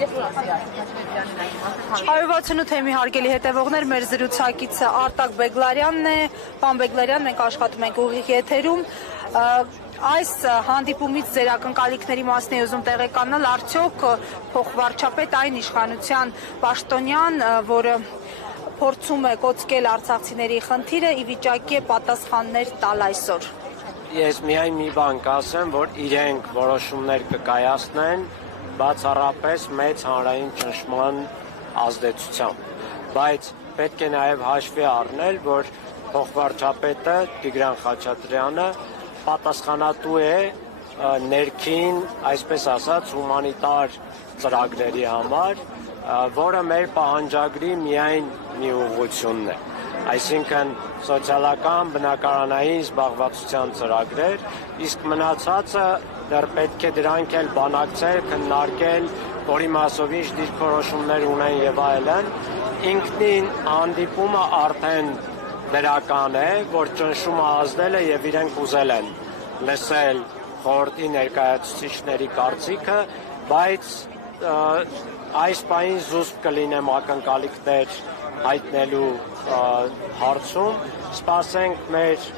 168 թեմի հարգելի հետևողներ, մեր զրուցակիցը Արտակ Բեգլարյանն է, պարոն Բեգլարյան, մենք աշխատում ենք ուղիղ եթերում։ Այս հանդիպումից ձեր ակնկալիքների մասն է ուզում տեղեկանալ, արդյոք փոխվարչապետ այն իշխանության պաշտոնյան, որը փորձում է կոծկել արցախցիների խնդիրը, ի վիճակի է պատասխաններ տալ այսօր։ Ես միայն մի բան կասեմ, որ իրենք որոշումներ կկայացնեն բացառապես մեծ հանրային ճնշման ազդեցությամբ, բայց պետք է նաև հաշվի առնել, որ փոխվարչապետը Տիգրան Խաչատրյանը պատասխանատու է ներքին, այսպես ասած, հումանիտար ծրագրերի համար, որը մեր պահանջագրի միայն մի ուղղությունն է, այսինքն սոցիալական բնակարանային զբաղվածության ծրագրեր, իսկ մնացածը դեռ պետք է դրանք էլ բանակցել, քննարկել, որի մասով ինչ դիրքորոշումներ ունեն եւ այլն, ինքնին հանդիպումը արդեն դրական է, որ ճնշումը ազդել է եւ իրենք ուզել են լսել խորհրդի ներկայացուցիչների կարծիքը, բայց այս պահին զուսպ կլինեմ ակնկալիքներ հայտնելու հարցում, սպասենք մեր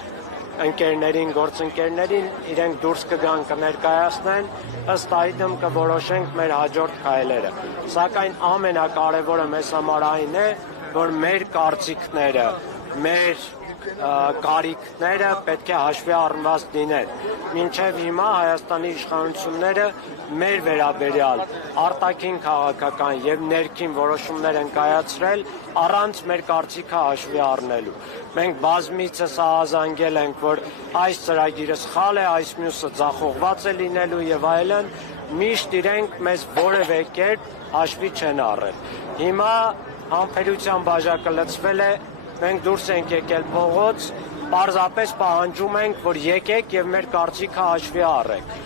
ընկերներին, գործընկերներին, իրենք դուրս կգան կներկայացնեն, ըստ այդմ կորոշենք մեր հաջորդ քայլերը։ Սակայն ամենակարևորը մեզ համար այն է, որ մեր կարծիքները, մեր կարիքները պետք է հաշվի առնված լինեն։ Մինչև հիմա Հայաստանի իշխանությունները մեր վերաբերյալ արտաքին քաղաքական եւ ներքին որոշումներ են կայացրել առանց մեր կարծիքը հաշվի առնելու։ Մենք բազմիցս ահազանգել ենք, որ այս ծրագիրը սխալ է, այս մյուսը ձախողված է լինելու եւ այլն, միշտ իրենք մեզ որևէ կերպ հաշվի չեն առել։ Հիմա համբերության բաժակը լցվել է, մենք դուրս ենք եկել փողոց, պարզապես պահանջում ենք, որ եկեք եւ մեր կարծիքը հաշվի առեք,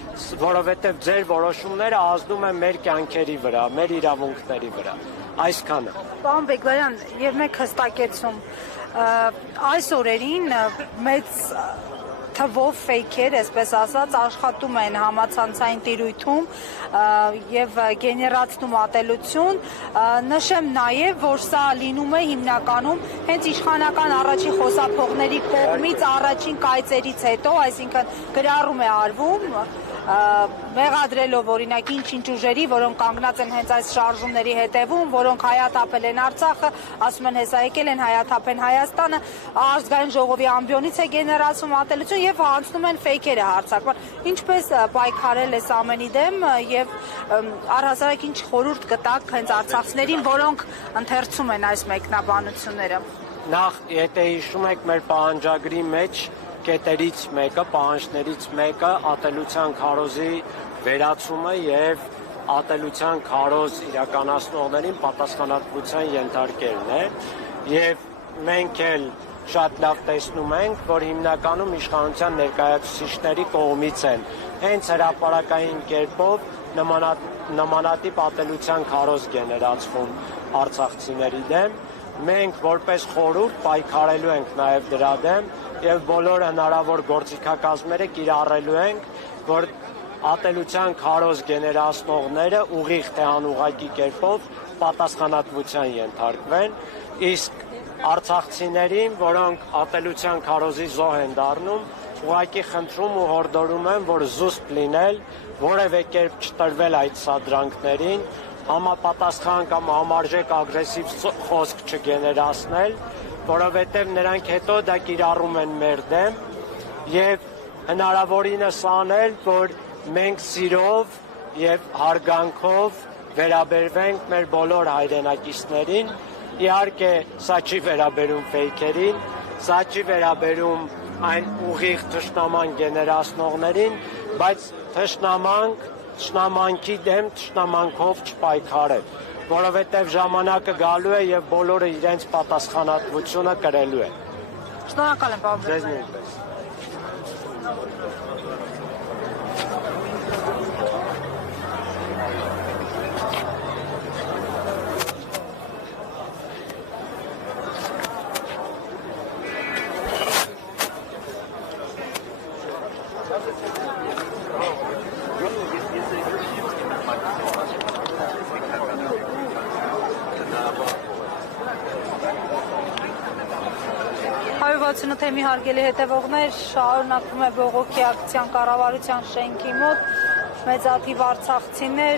որովհետեւ ձեր որոշումները ազդում են մեր կյանքերի վրա, մեր իրավունքների վրա։ Այսքանը։ Պարոն Բեգլարյան, եւ մեկ հստակեցում, այս օրերին մեծ թվով ֆեյքեր, այսպես ասած, աշխատում են համացանցային տիրույթում եւ գեներացնում ատելություն, նշեմ նաեւ, որ սա լինում է հիմնականում հենց իշխանական առաջին խոսափողների կողմից առաջին կայծերից հետո, այսինքն գրառում է արվում, մեղադրելով օրինակ ինչ-ինչ ուժերի, որոնք կանգնած են հենց այս շարժումների հետևում, որոնք հայաթափել են Արցախը, ասում են հեսա եկել են հայաթափեն Հայաստանը, ազգային ժողովի ամբիոնից է գեներացում ատելություն եւ հանցնում են ֆեյքերը հարձակման։ Ինչպես պայքարել այս ամենի դեմ եւ առհասարակ ինչ խորհուրդ կտաք հենց արցախցիներին, որոնք ընթերցում են այս մեկնաբանությունները։ Նախ, եթե հիշում եք մեր պահանջագրի մեջ կետերից մեկը, պահանջներից մեկը ատելության քարոզի վերացումը եւ ատելության քարոզ իրականացնողներին պատասխանատվության ենթարկելն է եւ մենք էլ շատ լավ տեսնում ենք, որ հիմնականում իշխանության ներկայացուցիչների կողմից են հենց հրապարակային կերպով նմանատիպ ատելության քարոզ գեներացվում արցախցիների դեմ։ Մենք որպես խորհուրդ պայքարելու ենք նաև դրա դեմ եւ բոլոր հնարավոր գործիքակազմերը կիրառելու ենք, որ ատելության քարոզ գեներացնողները ուղիղ թե անուղղակի կերպով պատասխանատվության ենթարկվեն, իսկ արցախցիներին, որոնք ատելության քարոզի զոհ են դառնում, ուղղակի խնդրում ու հորդորում եմ, որ զուսպ լինել, որևէ կերպ չտրվել այդ սադրանքներին, համապատասխան կամ համարժեք ագրեսիվ խոսք չգեներացնել, որովհետև նրանք հետո դա կիրառում են մեր դեմ եւ հնարավորինս անել, որ մենք սիրով եւ հարգանքով վերաբերվենք մեր բոլոր հայրենակիցներին, իհարկե սա չի վերաբերում ֆեյքերին, սա չի վերաբերում այն ուղիղ թշնաման գեներացնողներին, բայց թշնամանքի դեմ թշնամանքով չպայքարել, որովհետև ժամանակը գալու է եւ բոլորը իրենց պատասխանատվությունը կրելու են։ Շնորհակալ եմ, պարոն Ձեզ նույնպես։ Բարեվացությունը թեմի հարգելի հետևողներ, շարունակվում է բողոքի ակցիան կառավարության շենքի մոտ, մեծաթիվ արցախցիներ